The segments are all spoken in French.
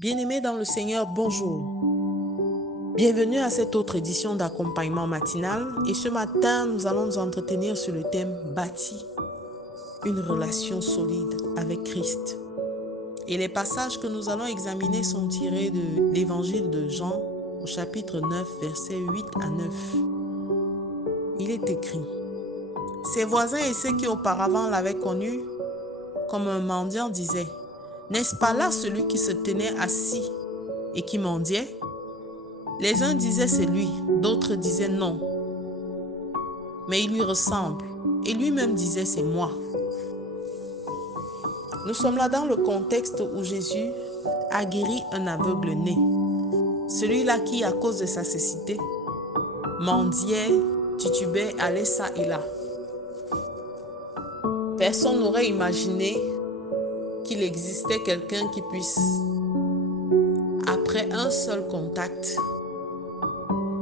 Bien-aimés dans le Seigneur, bonjour. Bienvenue à cette autre édition d'accompagnement matinal. Et ce matin, nous allons nous entretenir sur le thème bâti une relation solide avec Christ. Et les passages que nous allons examiner sont tirés de l'évangile de Jean au chapitre 9, versets 8 à 9. Il est écrit: Ses voisins et ceux qui auparavant l'avaient connu comme un mendiant disaient: N'est-ce pas là celui qui se tenait assis et qui mendiait? Les uns disaient c'est lui, d'autres disaient non, mais il lui ressemble. Et lui-même disait c'est moi. Nous sommes là dans le contexte où Jésus a guéri un aveugle né. Celui-là qui, à cause de sa cécité, mendiait, titubait, allait ça et là. Personne n'aurait imaginé qu'il existait quelqu'un qui puisse, après un seul contact,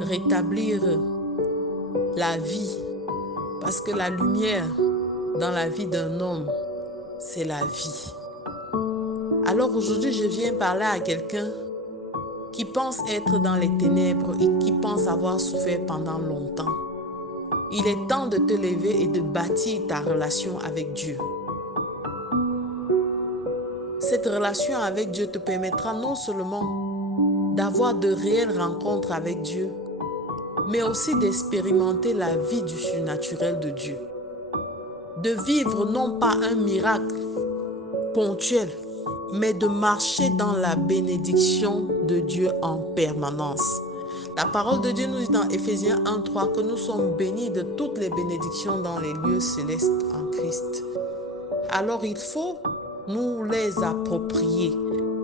rétablir la vie. Parce que la lumière dans la vie d'un homme, c'est la vie. Alors aujourd'hui, je viens parler à quelqu'un qui pense être dans les ténèbres et qui pense avoir souffert pendant longtemps. Il est temps de te lever et de bâtir ta relation avec Dieu. Cette relation avec Dieu te permettra non seulement d'avoir de réelles rencontres avec Dieu, mais aussi d'expérimenter la vie du surnaturel de Dieu. De vivre non pas un miracle ponctuel, mais de marcher dans la bénédiction de Dieu en permanence. La parole de Dieu nous dit dans Éphésiens 1:3 que nous sommes bénis de toutes les bénédictions dans les lieux célestes en Christ. Alors il faut nous les approprier.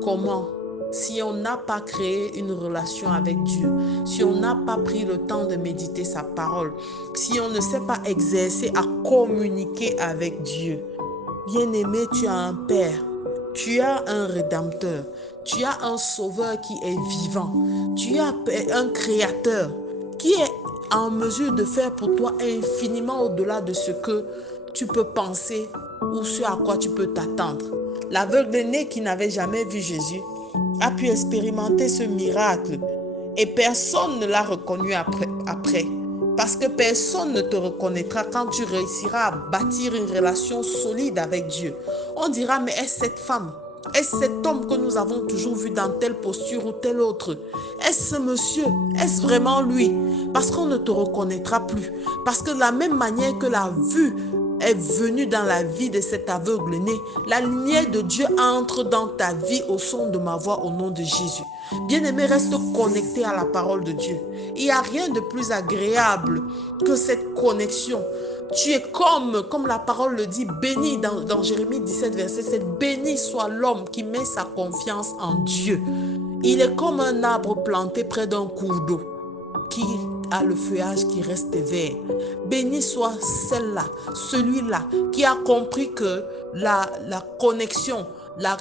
Comment? Si on n'a pas créé une relation avec Dieu, si on n'a pas pris le temps de méditer sa parole, si on ne s'est pas exercé à communiquer avec Dieu. Bien-aimé, tu as un Père, tu as un Rédempteur, tu as un Sauveur qui est vivant, tu as un Créateur qui est en mesure de faire pour toi infiniment au-delà de ce que tu peux penser ou ce à quoi tu peux t'attendre. L'aveugle né qui n'avait jamais vu Jésus a pu expérimenter ce miracle et personne ne l'a reconnu après. Parce que personne ne te reconnaîtra quand tu réussiras à bâtir une relation solide avec Dieu. On dira, mais est-ce cette femme? Est-ce cet homme que nous avons toujours vu dans telle posture ou telle autre? Est-ce ce monsieur? Est-ce vraiment lui? Parce qu'on ne te reconnaîtra plus. Parce que de la même manière que la vue est venue dans la vie de cet aveugle né, la lumière de Dieu entre dans ta vie au son de ma voix au nom de Jésus. Bien-aimé, reste connecté à la parole de Dieu. Il n'y a rien de plus agréable que cette connexion. Tu es comme la parole le dit, béni dans Jérémie 17, verset 7, béni soit l'homme qui met sa confiance en Dieu. Il est comme un arbre planté près d'un cours d'eau qui a le feuillage qui reste vert. Béni soit celle-là, celui-là qui a compris que la connexion, la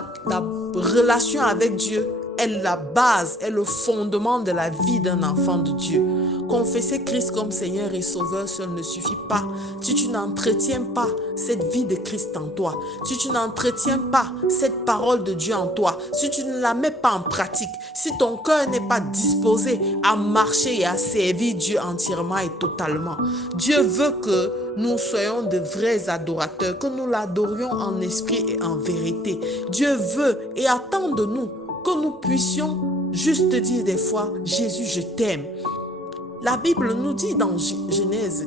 relation avec Dieu est la base, est le fondement de la vie d'un enfant de Dieu. Confesser Christ comme Seigneur et Sauveur seul ne suffit pas. Si tu n'entretiens pas cette vie de Christ en toi, si tu n'entretiens pas cette parole de Dieu en toi, si tu ne la mets pas en pratique, si ton cœur n'est pas disposé à marcher et à servir Dieu entièrement et totalement, Dieu veut que nous soyons de vrais adorateurs, que nous l'adorions en esprit et en vérité. Dieu veut et attend de nous que nous puissions juste dire des fois, Jésus, je t'aime. La Bible nous dit dans Genèse,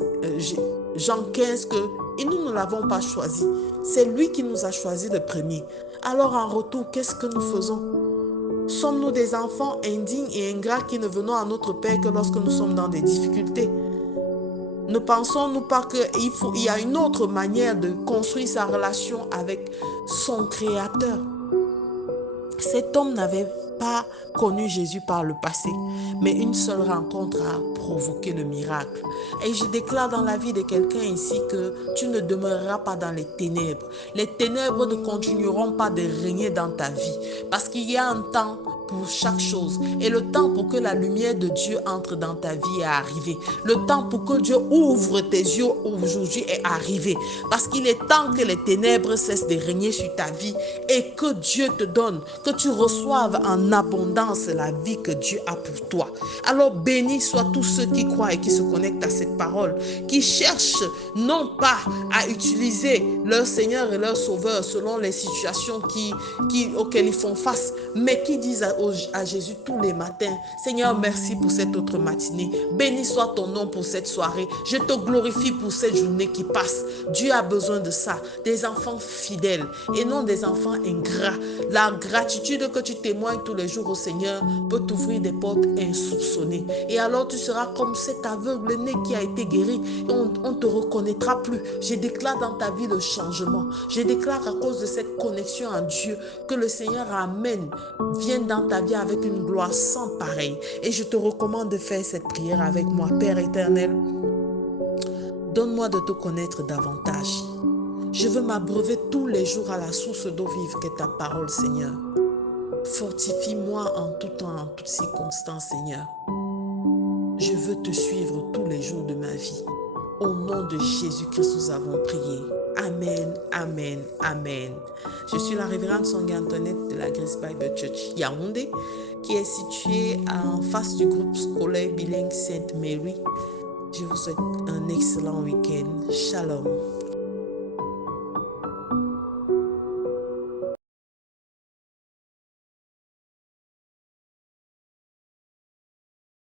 Jean 15 que et nous ne l'avons pas choisi. C'est lui qui nous a choisi le premier. Alors en retour, qu'est-ce que nous faisons? Sommes-nous des enfants indignes et ingrats qui ne venons à notre Père que lorsque nous sommes dans des difficultés? Ne pensons-nous pas qu'il y a une autre manière de construire sa relation avec son Créateur? Cet homme n'avait pas connu Jésus par le passé, mais une seule rencontre a provoqué le miracle. Et je déclare dans la vie de quelqu'un ici que tu ne demeureras pas dans les ténèbres. Les ténèbres ne continueront pas de régner dans ta vie, parce qu'il y a un temps pour chaque chose. Et le temps pour que la lumière de Dieu entre dans ta vie est arrivé. Le temps pour que Dieu ouvre tes yeux aujourd'hui est arrivé. Parce qu'il est temps que les ténèbres cessent de régner sur ta vie et que Dieu te donne, que tu reçoives en abondance la vie que Dieu a pour toi. Alors bénis soient tous ceux qui croient et qui se connectent à cette parole, qui cherchent non pas à utiliser leur Seigneur et leur Sauveur selon les situations auxquelles ils font face, mais qui disent à Jésus tous les matins, Seigneur, merci pour cette autre matinée. Béni soit ton nom pour cette soirée. Je te glorifie pour cette journée qui passe. Dieu a besoin de ça, des enfants fidèles et non des enfants ingrats. La gratitude que tu témoignes tous les jours au Seigneur peut t'ouvrir des portes insoupçonnées. Et alors tu seras comme cet aveugle-né qui a été guéri. On ne te reconnaîtra plus. Je déclare dans ta vie le changement. Je déclare à cause de cette connexion à Dieu que le Seigneur vienne dans ta vie avec une gloire sans pareille. Et je te recommande de faire cette prière avec moi. Père éternel, donne-moi de te connaître davantage. Je veux m'abreuver tous les jours à la source d'eau vive qu'est ta parole, Seigneur. Fortifie-moi en tout temps, en toutes circonstances, Seigneur. Je veux te suivre tous les jours de ma vie. Au nom de Jésus-Christ, nous avons prié. Amen, amen, amen. Je suis la révérende Songa Antoinette de la Grace Bible Church Yaoundé, qui est située en face du groupe scolaire bilingue Sainte Mary. Je vous souhaite un excellent week-end. Shalom.